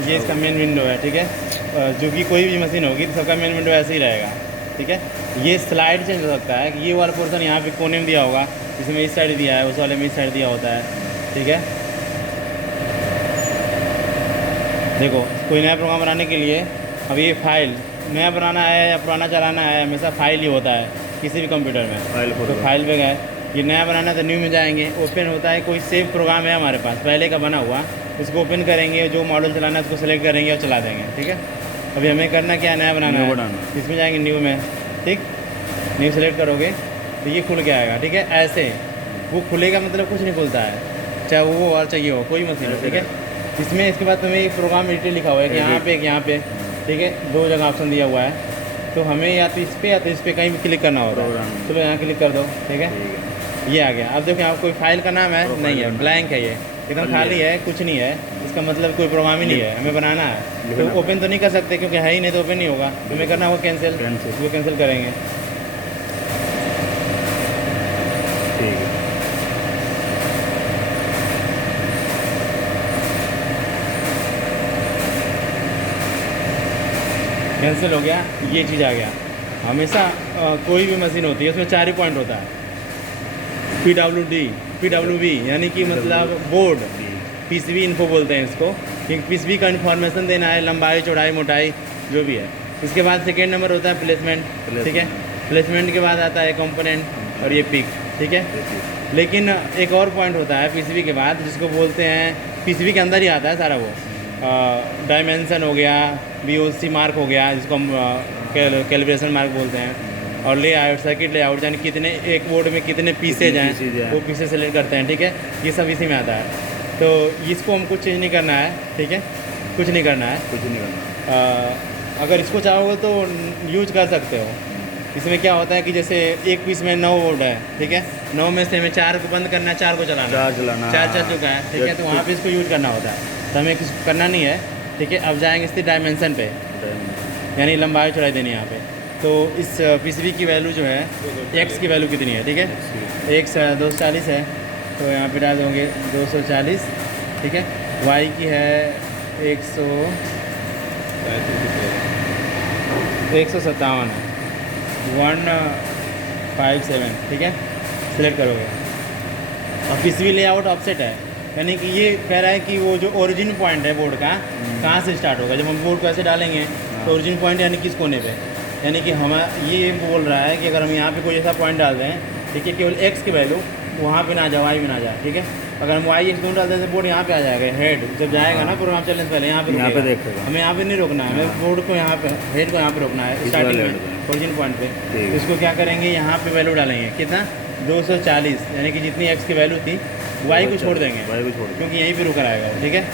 ये इसका main window है, ठीक है। जो कि कोई भी मशीन होगी तो सबका मेन विंडो ऐसे ही रहेगा, ठीक है। ये स्लाइड चेंज हो सकता है कि ये वाला पोर्सन यहाँ पे कोने में दिया होगा, इसमें इस साइड दिया है, उस वाले में इस साइड दिया होता है, ठीक है। देखो कोई नया प्रोग्राम बनाने के लिए अब ये फाइल नया बनाना है या पुराना चलाना है, हमेशा फाइल ही होता है किसी भी कंप्यूटर में। तो फाइल पे गए, ये नया बनाना है तो न्यू में जाएंगे, ओपन होता है, कोई सेव प्रोग्राम है हमारे पास पहले का बना हुआ, इसको ओपन करेंगे, जो मॉडल चलाना है उसको सेलेक्ट करेंगे और चला देंगे, ठीक है। अभी हमें करना क्या है, नया बनाना है, इसमें जाएंगे न्यू में, ठीक। न्यू सेलेक्ट करोगे तो ये खुल के आएगा, ठीक है। ऐसे वो खुलेगा, मतलब कुछ नहीं खुलता है, चाहे वो और चाहिए हो कोई मशीन हो, ठीक है। इसमें इसके बाद तुम्हें एक प्रोग्राम एडिटर लिखा हुआ है कि यहाँ पे, यहाँ पे, ठीक है, दो जगह ऑप्शन दिया हुआ है, तो हमें या तो इस पर या तो इस पर कहीं भी क्लिक करना होगा। चलो यहाँ क्लिक कर दो, ठीक है, ये आ गया। अब देखो यहाँ कोई फाइल का नाम है नहीं है, ब्लैंक है, ये एकदम खाली है, कुछ नहीं है, इसका मतलब कोई प्रोग्राम ही नहीं है, हमें बनाना है। तो ओपन तो नहीं कर सकते क्योंकि है ही नहीं, तो ओपन नहीं होगा, हमें करना होगा कैंसिल, वो कैंसिल करेंगे, ठीक है। कैंसिल हो गया, ये चीज़ आ गया। हमेशा कोई भी मशीन होती है उसमें 4 ही पॉइंट होता है, PWD यानी कि मतलब बोर्ड, PCB इन्फो बोलते हैं इसको, कि PCB का इन्फॉर्मेशन देना है, लंबाई चौड़ाई मोटाई जो भी है। इसके बाद सेकेंड नंबर होता है प्लेसमेंट, ठीक है। प्लेसमेंट के बाद आता है कंपोनेंट और ये पिक, ठीक है। लेकिन एक और पॉइंट होता है PCB के बाद, जिसको बोलते हैं, PCB के अंदर ही आता है सारा वो, डायमेंशन हो गया, BOC मार्क हो गया, जिसको हम कैलिब्रेशन मार्क बोलते हैं, और लेआउट, सर्किट लेआउट, यानी कितने एक बोर्ड में कितने पीसेज हैं, वो पीसेज सेलेक्ट करते हैं, ठीक है। ये सब इसी में आता है। तो इसको हम कुछ चेंज नहीं करना है, ठीक है, कुछ नहीं करना है, कुछ नहीं करना। अगर इसको चाहोगे तो यूज कर सकते हो। इसमें क्या होता है कि जैसे एक पीस में 9 बोर्ड है, ठीक है, 9 में से हमें 4 को बंद करना है, 4 को चलाना, 4 चल चुका है, ठीक है, तो वहाँ पे इसको यूज करना होता है, तो हमें कुछ करना नहीं है, ठीक है। अब जाएंगे इसके डायमेंशन पे, यानी लंबाई चौड़ाई देनी है यहाँ पे। तो इस PCB की वैल्यू जो है, X की वैल्यू कितनी है, ठीक है, X 240 है, तो यहाँ पे डाल दोगे 240, ठीक है। Y की है 157 है, 157, ठीक है, सिलेक्ट करोगे। और PCB लेआउट ऑफसेट है, यानी कि ये कह रहा है कि वो जो ओरिजिन पॉइंट है बोर्ड का कहाँ से स्टार्ट होगा। जब हम बोर्ड को ऐसे डालेंगे तो ओरिजिन पॉइंट यानी किस कोने पे, यानी कि हम ये बोल रहा है कि अगर हम यहाँ पे कोई ऐसा पॉइंट डाल दें, ठीक है, केवल X की वैल्यू वहाँ पे ना जाए, Y में ना जाए, ठीक है। अगर हम Y X दोनों डाल दें तो बोर्ड यहाँ पे आ जाएगा, हेड जब जाएगा ना प्रोग्राम चलने से पहले यहाँ पे देखेगा, हमें यहाँ पे नहीं रोकना है, हमें बोर्ड को यहाँ पे, हेड को यहाँ पे रोकना है स्टार्टिंग में ओरिजिन पॉइंट पे। इसको क्या करेंगे, यहाँ पे वैल्यू डालेंगे, कितना 240, यानी कि जितनी X की वैल्यू थी, Y को छोड़ देंगे, क्योंकि यहीं पे रुक रहेगा, ठीक है।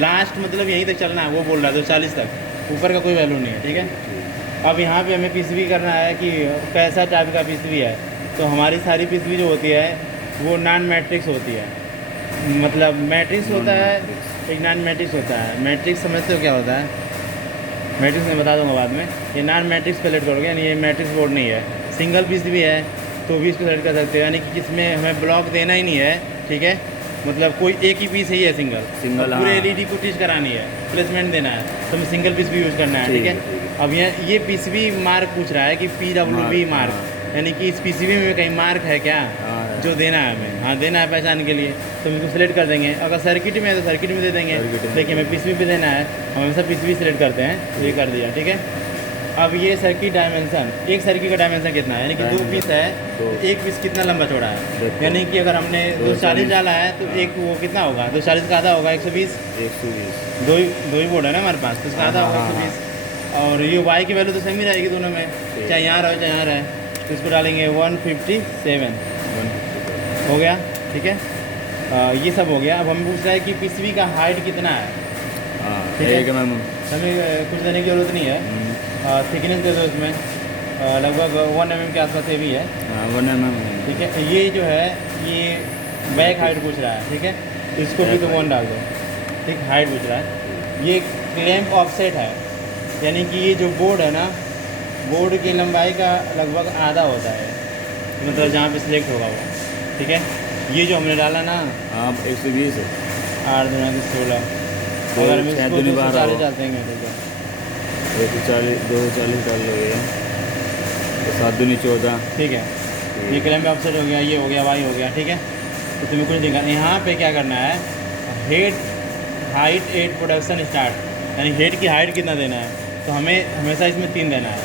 लास्ट मतलब यहीं तक चलना है, वो बोल रहा है 240 तक, ऊपर का कोई वैल्यू नहीं है, ठीक है। अब यहाँ पे हमें PCB करना है कि कैसा टाइप का PCB है, तो हमारी सारी PCB जो होती है वो नॉन मैट्रिक्स होती है, मतलब मैट्रिक्स होता है, एक नॉन मैट्रिक्स होता है। मैट्रिक्स समझते हो क्या होता है, मैट्रिक्स मैं बता दूंगा बाद में। ये नॉन मैट्रिक्स सेलेक्ट करोगे, यानी ये मैट्रिक्स बोर्ड नहीं है। सिंगल PCB है तो भी इसको सेलेक्ट कर सकते हो, यानी कि इसमें हमें ब्लॉक देना ही नहीं है, ठीक है, मतलब कोई एक ही पीस ही है, सिंगल पूरे LED को टीच करानी है, प्लेसमेंट देना है, तो हमें सिंगल पीस भी यूज़ करना है, ठीक है। अब ये PCB मार्क पूछ रहा है कि PWB मार्क, यानी कि इस PCB में कहीं मार्क है क्या जो देना है हमें, हाँ देना है पहचान के लिए, तो हम इसको सिलेक्ट कर देंगे। अगर सर्किट में है तो सर्किट में दे देंगे, देखिए हमें PCB पे देना है, हम हमेशा PCB सिलेक्ट करते हैं, तो ये कर दिया, ठीक है। अब ये सर्किट डायमेंशन, एक सर्किट का डायमेंशन कितना है, यानी कि 2 पीस है तो एक पीस कितना लंबा चौड़ा है, यानी कि अगर हमने 240 डाला है तो एक वो कितना होगा, 240 का आधा होगा 120, दो ही बोर्ड है ना हमारे पास, तो उसका आधा होगा 120। और ये Y की वैल्यू तो सेम ही रहेगी दोनों में, चाहे यहाँ रहे चाहे यहाँ रहे, तो इसको डालेंगे 157 हो गया, ठीक है। ये सब हो गया। अब हमें पूछ रहा है कि PCB का हाइट कितना है, ठीक है, हमें कुछ देने की जरूरत नहीं है। थिकनेस दे दो इसमें, लगभग 1 mm के आसपास ये भी है, 1 mm, ठीक है। ये जो है ये बैक हाइट पूछ रहा है, ठीक है, इसको भी तो 1 डाल दो, ठीक, हाइट पूछ रहा है। ये क्लैंप ऑफसेट है, यानी कि ये जो बोर्ड है ना, बोर्ड की लंबाई का लगभग आधा होता है, मतलब जहाँ पे सिलेक्ट होगा वो, ठीक है। ये जो हमने डाला ना, आप 120 है, 8 2 16 अगर हम इसको 240 240 डालते हैं तो क्या 240 डाल लोगे तो 7 दूनी 14। ठीक है, ये क्लैम्प ऑफसेट हो गया, ये हो गया, वाई हो गया। ठीक है, तो तुम्हें कुछ दिखा यहाँ पे क्या करना है, हेड हाइट 8 प्रोडक्शन स्टार्ट, यानी हेड की हाइट कितना देना है, तो हमें हमेशा इसमें 3 देना है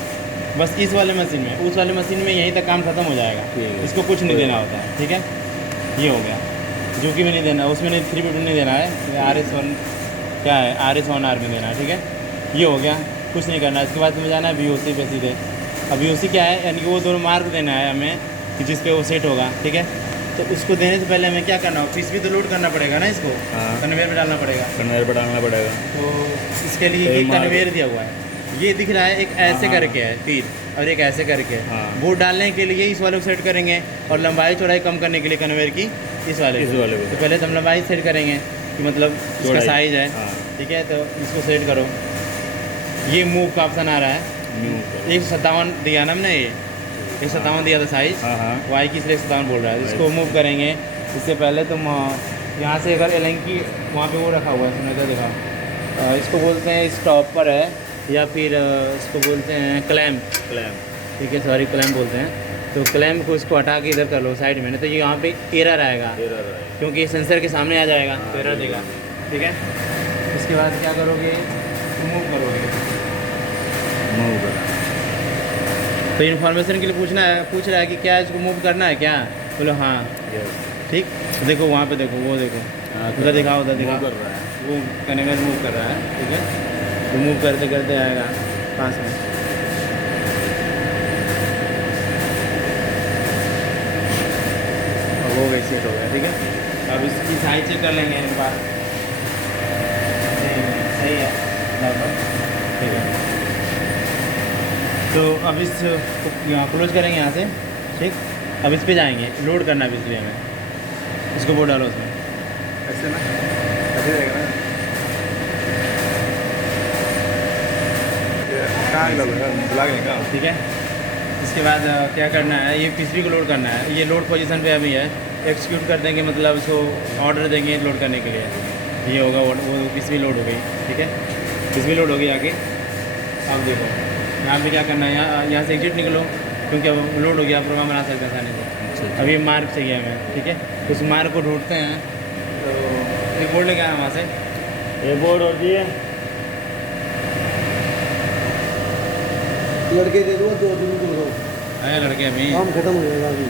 बस इस वाले मशीन में। उस वाले मशीन में यहीं तक काम खत्म हो जाएगा, इसको कुछ नहीं देना होता है। ठीक है, ये हो गया, जो कि में नहीं देना, उसमें नहीं 3 बटन नहीं देना है, RS1 क्या है, RS1R में देना है। ठीक है, ये हो गया, कुछ नहीं करना। इसके बाद तुम्हें जाना है VOC पे सीधे। अब VOC क्या है, यानी कि वो दोनों मार्क देना है हमें कि जिस पे वो सेट होगा। ठीक है, तो उसको देने से पहले हमें क्या करना होगा, पीस भी तो लोड करना पड़ेगा ना, इसको कन्वेयर में डालना पड़ेगा। कन्वेयर पर डालना पड़ेगा, तो इसके लिए ये कन्वेयर दिया हुआ है, ये दिख रहा है, एक ऐसे करके है तीर और एक ऐसे करके है। वो डालने के लिए इस वाले को सेट करेंगे और लंबाई चौड़ाई कम करने के लिए कन्वेयर की इस वाले को। तो पहले तो हम लंबाई सेट करेंगे कि मतलब इसका साइज है। ठीक है, तो इसको सेट करो। ये मूव का ऑप्शन आ रहा है, 157 दिया ना हमने, ये 157 दिया था साइज, वाई की इसलिए 157 बोल रहा है। इसको मूव करेंगे। इससे पहले तुम यहाँ से अगर एलेंकी वहाँ पे वो रखा हुआ है, सुना दिखा, इसको बोलते हैं स्टॉपर है या फिर इसको बोलते हैं क्लैम्प। ठीक है, सॉरी क्लैम्प बोलते हैं। तो क्लैम्प को इसको हटा के इधर कर लो साइड में, नहीं तो ये यहाँ पे एरर आएगा, क्योंकि सेंसर के सामने आ जाएगा तो एरर देगा। ठीक है, इसके बाद क्या करोगे, मूव करोगे। तो इन्फॉर्मेशन के लिए पूछ रहा है कि क्या इसको मूव करना है क्या, बोलो हाँ। ठीक, तो देखो वहाँ पे देखो, वो देखो उधर दिखाओ, उधर दिखाओ, वो कन्वेयर मूव कर रहा है। ठीक है, तो मूव करते करते आएगा पास में। और वो वैसे सेट हो गया। ठीक है, अब इसकी साइज चेक कर लेंगे एक बार, सही है लगभग। ठीक है, तो अब इस यहाँ क्लोज करेंगे यहाँ से। ठीक, अब इस पे जाएंगे, लोड करना है बिजली हमें, इसको वो डालो उसमें ऐसे ना, ऐसे रहेगा ना, ठीक है। इसके बाद क्या करना है, ये पीसीबी को लोड करना है। ये लोड पोजीशन पे अभी है, एक्सिक्यूट कर देंगे, मतलब इसको ऑर्डर देंगे लोड करने के लिए। ये होगा, वो पीसीबी लोड हो गई। ठीक है, पीसीबी लोड हो गई आगे। अब देखो यहाँ पे क्या करना है, यहाँ से एग्जिट निकलो, क्योंकि अब लोड हो गया, प्रोग्राम बना सकते हैं आसानी से। अभी मार्क चाहिए हमें। ठीक है, उस मार्क को ढूंढते हैं। तो एक बोर्ड लेके आया वहाँ से, ये बोर्ड और दिए लड़के दे दो, 2 दिन दो आए लड़के अभी, काम खत्म हो जाएगा अभी।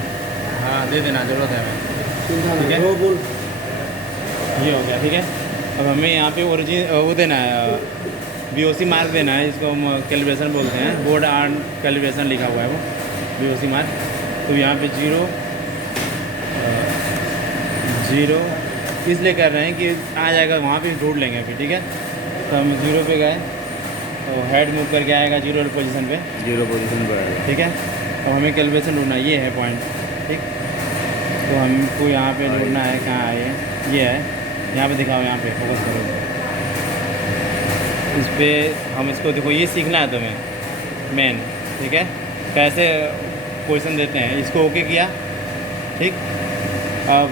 हाँ दे देना, ज़रूरत है हमें। ठीक है, वो बोल, ये हो गया। ठीक है, अब हमें यहाँ पे ओरिजिन वो देना है, VOC मार्क देना है, इसको हम कैलिब्रेशन बोलते हैं, बोर्ड ऑन कैलिब्रेशन लिखा हुआ है वो VOC मार्क। तो यहाँ पे 0 इसलिए कर रहे हैं कि आ जाएगा, वहाँ पे ढूंढ लेंगे फिर। ठीक है, तो हम 0 पे गए, तो हेड मूव करके आएगा 0 पोजीशन पे, 0 पोजीशन पर आएगा। ठीक है, अब हमें कैलिब्रेशन ढूंढना है, ये है पॉइंट। ठीक, तो हमको यहाँ पे ढूंढना है, कहाँ है ये है, यहाँ पे दिखाओ, यहाँ पे फोकस करो इस पर। हम इसको देखो, ये सीखना है तुम्हें मेन। ठीक है, कैसे पोजीशन देते हैं, इसको ओके किया। ठीक, अब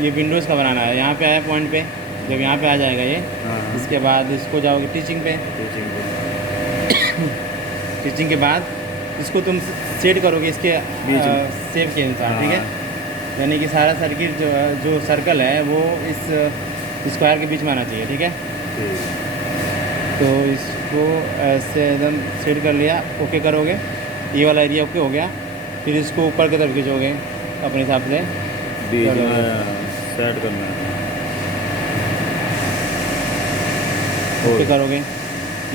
ये विंडोज़ का बनाना है, यहाँ पे आया पॉइंट पे, जब यहाँ पे आ जाएगा ये, इसके बाद इसको जाओगे टीचिंग पे। टीचिंग के बाद इसको तुम सेट करोगे इसके शेप के अनुसार। ठीक है, यानी कि सारा सर्किट जो सर्कल है वो इस स्क्वायर के बीच में आना चाहिए। ठीक है, तो इसको ऐसे एकदम सेट कर लिया, ओके करोगे, ये वाला एरिया ओके हो गया। फिर इसको ऊपर की तरफ खींचोगे अपने हिसाब से, सेट करना है, ओके करोगे,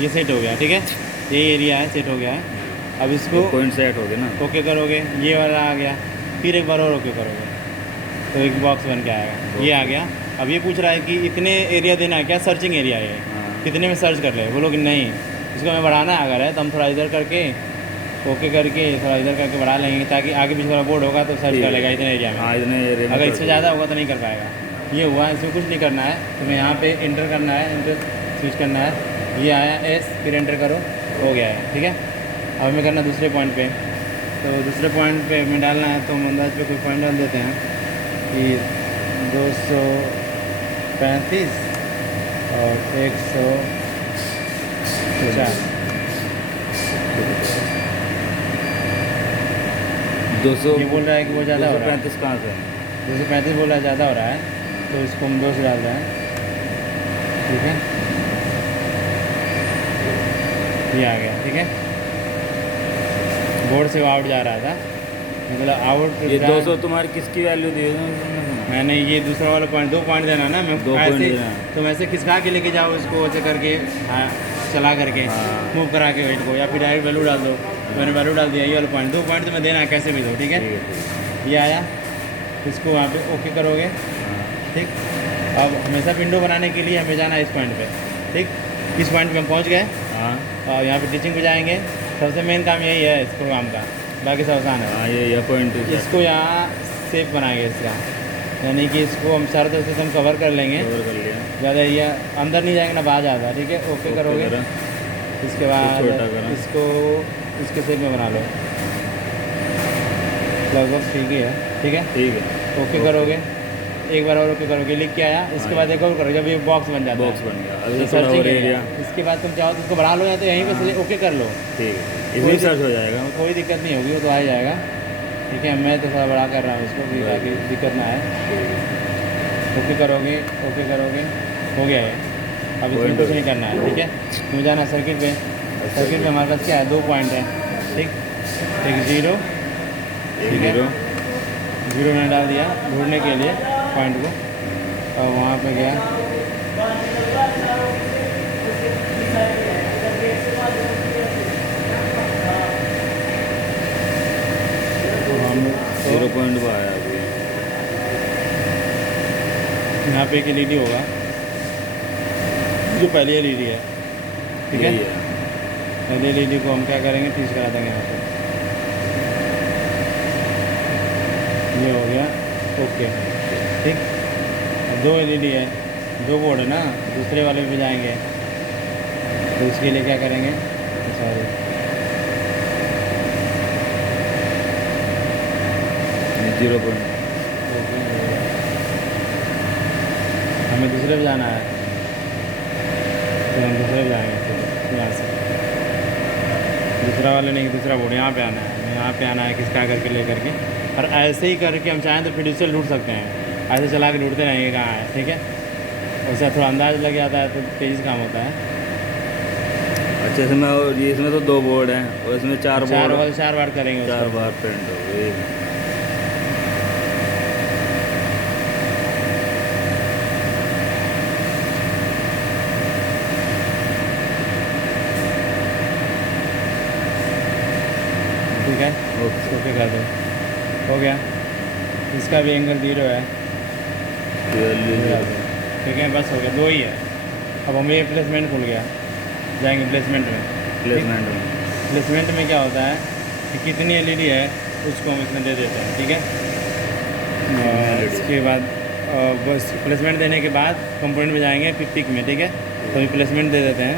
ये सेट हो गया। ठीक है, ये एरिया है, सेट हो गया है। अब इसको पॉइंट सेट हो गया ना, ओके करोगे, ये वाला आ गया, फिर एक बार और ओके करोगे तो एक बॉक्स बन के आएगा, ये आ गया। अब ये पूछ रहा है कि इतने एरिया देना है क्या, सर्चिंग एरिया है, कितने में सर्च कर ले, बोलो कि नहीं इसको हमें बढ़ाना है अगर है तो हम थोड़ा इधर करके ओके करके थोड़ा इधर करके बढ़ा लेंगे, ताकि आगे पीछे वाला बोर्ड होगा तो सर्च कर लेगा इतने एरिया में। इतने एरिया में अगर इससे ज़्यादा होगा तो नहीं कर पाएगा। ये हुआ, इसमें कुछ नहीं करना है, तुम्हें यहाँ पे इंटर करना है, इंटर स्विच करना है, ये आया एस, फिर एंटर करो, हो गया है। ठीक है, अब हमें करना दूसरे पॉइंट पे, तो दूसरे पॉइंट पे हमें डालना है, तो हम अंदाज पे कोई पॉइंट डाल देते हैं कि 235 और 150। 200 ये बोल रहा है कि वो ज़्यादा हो रहा है, 235 कहाँ से? 235 बोल रहा है ज़्यादा हो रहा है, तो इसको हम 200 डाल रहे हैं। ठीक है, ये आ गया। ठीक है, बोर्ड से वो आउट जा रहा था, मतलब आउट ये 200 तुम्हारी किसकी वैल्यू दी है? मैंने ये दूसरा वाला पॉइंट 2 पॉइंट देना ना, मैं 2 पॉइंट ऐसे देना है। तुम ऐसे खिसका के लेके जाओ इसको, ऐसे करके हाँ, चला करके हाँ। मूव करा के वेट को, या फिर डायरेक्ट वैल्यू डाल दो। मैंने वैल्यू डाल दिया, ये वाला पॉइंट 2 पॉइंट तुम्हें देना है कैसे भी दो। ठीक है, ठीक है, ठीक है। ये आया, इसको वहाँ पे ओके करोगे। ठीक, अब हमेशा विंडो बनाने के लिए हमें जाना है इस पॉइंट पे। ठीक, इस पॉइंट पे हम पहुँच गए हाँ और यहाँ पे टीचिंग पे जाएंगे। सबसे मेन काम यही है इस प्रोग्राम का, बाकी सब आसान है। हाँ, ये पॉइंट इसको यहाँ सेप बनाएंगे इसका, यानी कि इसको हम चारों तरफ से हम कवर कर लेंगे। कवर कर लिया। ज़्यादा एरिया अंदर नहीं जाएंगे ना बाहर ज़्यादा। ठीक है, ओके करोगे। करा। इसके बाद छोटा करा। इसको इसके शेप में बना लो, लगभग ठीक ही है। ठीक है, ठीक है, ओके करोगे, एक बार और ओके करोगे, लिख के आया। इसके हाँ। बाद एक और करोगे, जब ये बॉक्स बन जाता बॉक्स है, बन गया। ये अभी थोड़ा सर्चिंग और एरिया। इसके बाद तुम चाहो तो इसको बढ़ा लो, या तो यहीं पे से ओके कर लो, ठीक है, इसमें सर्च हो जाएगा। कोई दिक्कत नहीं होगी, वो तो आ ही जाएगा। ठीक है, मैं तो थोड़ा बड़ा कर रहा हूँ इसको कि ताकि दिक्कत ना आए। ओके करोगे, ओके करोगे, हो गया है। अब इसमें कुछ नहीं करना है। ठीक है, तुम्हें जाना है सर्किट पे। सर्किट में हमारे पास क्या है, 2 पॉइंट है। ठीक, एक 0, ठीक है, 0 मैंने डाल दिया ढूंढने के लिए पॉइंट को, और वहाँ पे गया तो हम 0 पर आया अभी। यहाँ पे एक एलईडी होगा जो पहली एलईडी है। ठीक है, यही पहली एलईडी को हम क्या करेंगे, टीच करा देंगे यहाँ पे। ये हो गया ओके। ठीक, 2 एलईडी है, 2 बोर्ड है ना, दूसरे वाले पे जाएंगे तो उसके लिए क्या करेंगे, सॉरी 0 पॉइंट। हमें दूसरे पे जाना है तो हम दूसरे पे जाएंगे। फिर यहाँ से दूसरा वाले नहीं, दूसरा बोर्ड यहाँ पे आना है, यहाँ पे आना है, किसका करके ले करके, और ऐसे ही करके हम चाहें तो फिड्यूशियल ढूंढ सकते हैं। ऐसे चला के ढूंढते रहेंगे कहाँ है। ठीक है, वैसे थोड़ा अंदाज लग जाता है तो तेज़ काम होता है। अच्छा, इसमें और ये इसमें तो 2 बोर्ड हैं और इसमें 4 4 बोर्ड, बार 4 बार करेंगे 4 उसको। बार प्रिंट हो गई। ठीक है, ओके, ओके कर दो, हो गया। इसका भी एंगल 0 है। ठीक है, बस हो गया, 2 ही है। अब हमें ये प्लेसमेंट खुल गया, जाएंगे प्लेसमेंट में। प्लेसमेंट में प्लेसमेंट में क्या होता है कि कितनी एलईडी है उसको हम इसमें दे देते हैं। ठीक है, और इसके बाद बस प्लेसमेंट देने के बाद कंपोनेंट में जाएंगे पिक में। ठीक है, तो अभी प्लेसमेंट दे देते हैं।